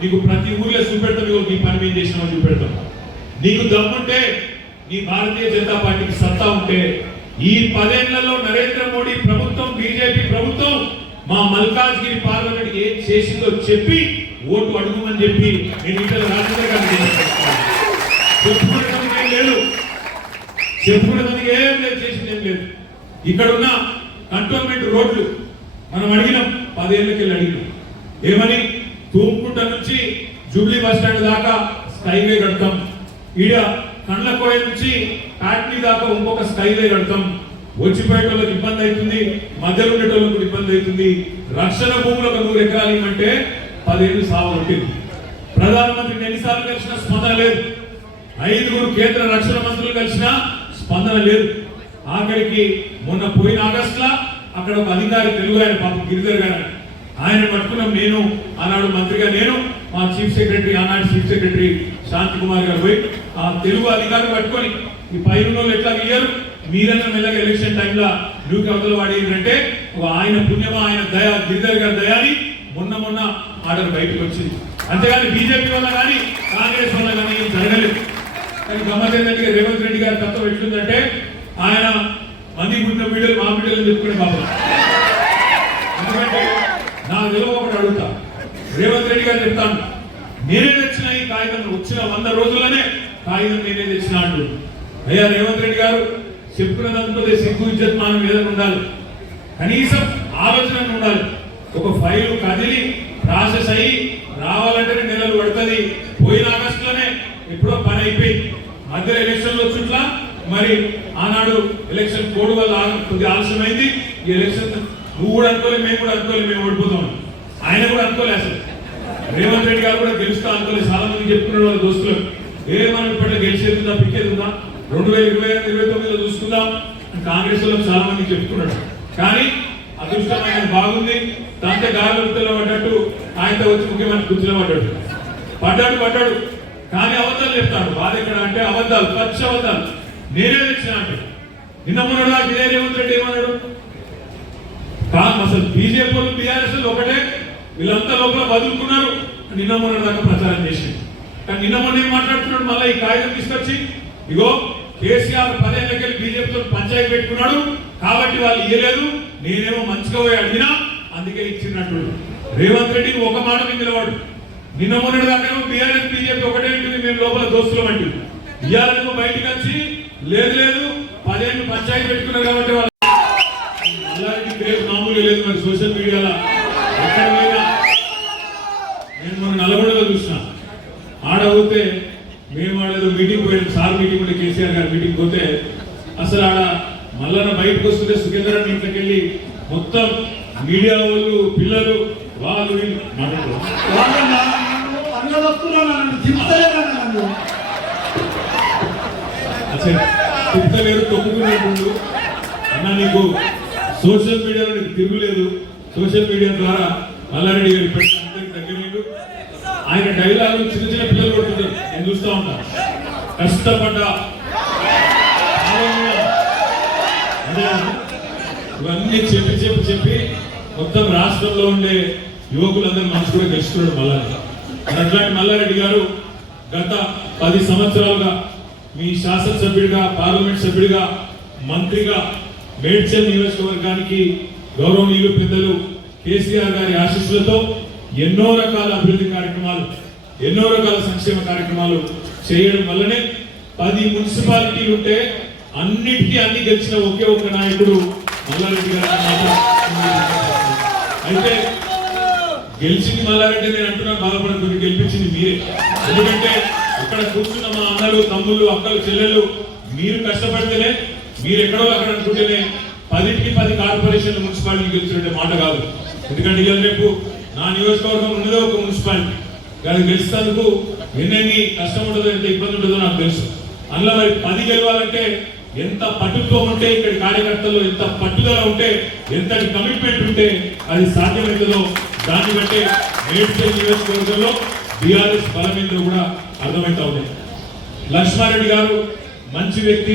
నీకు ప్రతి ఊర్లో చూపెడతాం నీకు నీ పని మేము చేసినామని చూపెడతాం. నీకు దమ్ముంటే నీ భారతీయ జనతా పార్టీకి సత్తా ఉంటే ఈ పదేళ్ళలో నరేంద్ర మోడీ ప్రభుత్వం బీజేపీ ప్రభుత్వం మా మల్కాజ్గిరి పార్లమెంట్ ఏం చేసిందో చెప్పి ఓటు అడుగుమని చెప్పి నేను ఇక్కడ రాజేంద్ర గారికి చెప్పుకునేందుకు ఏం లేదు. చెప్పుకునేందుకు ఏం లేదు చేసింది ఏం లేదు. ఇక్కడ ఉన్న కంటోన్మెంట్ రోడ్లు మనం అడిగినాం పదేళ్ళకి వెళ్ళి అడిగినాం. ఏమని? తూంకుంట నుంచి జూబ్లీ బస్ స్టాండ్ దాకా స్కైవే కడతాం. ఈడ కండ్లకోయ నుంచి కాట్నీ దాకా ఇంకొక స్కైవే కడతాం. వచ్చిపోయేటోళ్ళకి ఇబ్బంది అవుతుంది మధ్యలో ఉండేటోళ్ళకి ఇబ్బంది అవుతుంది. రక్షణ భూములు ఒక నూరు ఎకరాలు అంటే పదిహేను సాగు ఉంటుంది ప్రధానమంత్రిని ఎన్నిసార్లు కలిసినా స్పందన లేదు. ఐదుగురు కేంద్ర రక్షణ మంత్రులు కలిసినా స్పందన లేదు. ఆఖరికి మొన్న పోయిన ఆగస్టులా అక్కడ ఒక అధికారి తెలుగు ఆయన పాపం గిరిధర్ గారు ఆయన పట్టుకున్నాం నేను ఆనాడు మంత్రిగా నేను మా చీఫ్ సెక్రటరీ ఆనాడు చీఫ్ సెక్రటరీ శాంతి కుమార్ గారు పోయి ఆ తెలుగు అధికారులు పట్టుకొని ఈ పైన ఎట్లా ఇయ్యరు మీరన్న మెల్లగా ఎలక్షన్ టైంలో డ్యూకి అవతల వాడేంటంటే ఒక ఆయన పుణ్యమా ఆయన దయా గిరిధర్ గారి దయాని మొన్న మొన్న ఆర్డర్ బయటకు వచ్చింది. అంతేగాని బీజేపీ వల్ల కానీ కాంగ్రెస్ వల్ల కానీ ఏం జరగలేదు. కానీ గమ్మత్ ఏంటంటే రేవంత్ రెడ్డి గారి తత్వం ఎట్లుందంటే ఆయన మంది గుండె బిడ్డలు మా బిడ్డలు చెప్పుకునే పాపం నా విలువ ఒకటి అడుగుతా. రేవంత్ రెడ్డి గారు చెప్తాను. నేనే తెచ్చిన ఈ కాగితం వచ్చిన వంద రోజుల్లోనే కాగితం నేనే తెచ్చిన అంటు. అయ్యా రేవంత్ రెడ్డి గారు చెప్పుకున్నదంతా సిగ్గు ఇజ్జత్ మనం మీద ఉండాలి. కనీసం ఆలోచన ఉండాలి. ఒక ఫైల్ కదిలి ప్రాసెస్ అయ్యి రావాలంటేనే నెలలు పడుతుంది. పోయిన ఆగస్టులోనే ఎప్పుడో పని అయిపోయింది మధ్య ఎలక్షన్లు వచ్చిట్లా మరి ఆనాడు ఎలక్షన్ కోడ్ వల్ల కొద్దిగా ఆలస్యమైంది. ఈ ఎలక్షన్ నువ్వు కూడా అనుకోలేదు మేము కూడా అనుకోలేదు మేము ఓడిపోతాం ఆయన కూడా అనుకోలేదు అసలు. రేవంత్ రెడ్డి గారు కూడా గెలుస్తా అనుకోలేదు చాలా మంది చెప్తున్నారు వాళ్ళ దోస్తులు ఏ మనం ఇప్పట్లో గెలిచేది ఉందా పిక్కేది ఉందా? రెండు వేల ఇరవై ఐదు ఇరవై తొమ్మిదిలో చూసుకుందాం కాంగ్రెస్ వాళ్ళు చాలా మంది చెప్తున్నాడు కానీ అదృష్టం ఆయన బాగుంది. దాంతో గాలిలో పడ్డట్టు ఆయనతో వచ్చి ముఖ్యమంత్రి కుర్చీలో పడ్డాడు పడ్డాడు పడ్డాడు. కానీ అబద్ధాలు చెప్తాడు బాధ ఎక్కడ అంటే అబద్ధాలు పచ్చి అబద్ధాలు. నేనే తెచ్చిన అంటే నిన్న మొన్నటి ఇదే రేవంత్ రెడ్డి ఏమన్నాడు? కాదు అసలు బీజేపీ టీఆర్ఎస్ ఒకటే. వీళ్ళంతా లోపల బదులుకున్నారు నిన్న మొన్న దాకా ప్రచారం చేసింది. కానీ నిన్న మొన్న ఏం మాట్లాడుతున్నాడు? మళ్ళీ ఈ కాగితం తీసుకొచ్చి ఇగో కేసీఆర్ పదేళ్ళకెళ్ళి బీజేపీతో పంచాయతీ పెట్టుకున్నాడు. కాబట్టి వాళ్ళు ఇయ్యలేదు. నేనేమో మంచిగా పోయి అడిగినా అందుకే ఇచ్చినట్టు. రేవంత్ రెడ్డి ఒక మాట నిలవాడు నిన్న మొన్నటి దాకా బీఆర్ఎస్ బీజేపీ ఒకటే ఉంటుంది మేము లోపల దోస్తులం అంటుంది. ఇయ్యాలనేమో బయటకు వచ్చి లేదు లేదు పదేళ్ళు పంచాయతీ పెట్టుకున్నారు కాబట్టి వాళ్ళు అలాంటి రేపు మామూలు లేదు మరి సోషల్ మీడియాలో ఎక్కడ పోయినా నేను మన నల్గొండలో చూసిన. ఆడ పోతే మేము ఆడేదో మీటింగ్ పోయిన. సార్ మీటింగ్ ఉంటే కేసీఆర్ గారి మీటింగ్ పోతే అసలు ఆడ మల్లన్న బయటకు వస్తుంటే సుఖేంద్ర ఇంట్లోకి వెళ్ళి మొత్తం మీడియా వాళ్ళు పిల్లలు వాళ్ళు తిప్పలేరు తొక్కుకునేప్పుడు అన్న నీకు సోషల్ మీడియాలో నీకు తిరుగులేదు. సోషల్ మీడియా ద్వారా మల్లారెడ్డి గారు దగ్గర ఆయన డైలాగ్ చిన్న చిన్న పిల్లలు కొడుతుంది. నేను చూస్తా ఉంటా. కష్టపడ్డా. ఇవన్నీ చెప్పి చెప్పి చెప్పి మొత్తం రాష్ట్రంలో ఉండే యువకులందరూ మనసు కూడా గెలుచుకున్నాడు మల్లారెడ్డి. అట్లాంటి మల్లారెడ్డి గారు గత పది సంవత్సరాలుగా మీ శాసనసభ్యుడిగా పార్లమెంట్ సభ్యుడిగా మంత్రిగా మేడ్చల్ నియోజకవర్గానికి గౌరవనీయులు పెద్దలు కేసీఆర్ గారి ఆశీస్సులతో ఎన్నో రకాల అభివృద్ధి కార్యక్రమాలు ఎన్నో రకాల సంక్షేమ కార్యక్రమాలు చేయడం వల్లనే పది మున్సిపాలిటీలు ఉంటే అన్నిటికీ అన్ని గెలిచిన ఒకే ఒక నాయకుడు మల్లారెడ్డి గారు అయితే గెలిచింది మల్లారెడ్డి నేను అంటున్నా బాధపడకుండా గెలిపించింది మీరే. ఎందుకంటే అక్కడ కూర్చున్న మా అన్నలు తమ్ముళ్ళు అక్కలు చెల్లెలు మీరు కష్టపడితేనే మీరు ఎక్కడో అక్కడ అనుకుంటేనే పదింటికి పది కార్పొరేషన్ మున్సిపాలిటీ గెలిచినట్టే మాట కాదు. ఎందుకంటే రేపు నా నియోజకవర్గం ఉన్నదే ఒక మున్సిపాలిటీ. కానీ గెలిచేందుకు ఎన్నెన్ని కష్టం ఉంటుందో ఎంత ఇబ్బంది ఉంటుందో నాకు తెలుసు. అందులో మరి పది గెలవాలంటే ఎంత పట్టుతో ఉంటే ఇక్కడ కార్యకర్తలు ఎంత పట్టుదల ఉంటే ఎంత కమిట్మెంట్ ఉంటే అది సాధ్యమవుతుందో దాన్ని బట్టే మేడ్చల్ నియోజకవర్గంలో బీఆర్ఎస్ బలమేందో కూడా అర్థమవుతా ఉంది. లక్ష్మారెడ్డి గారు మంచి వ్యక్తి.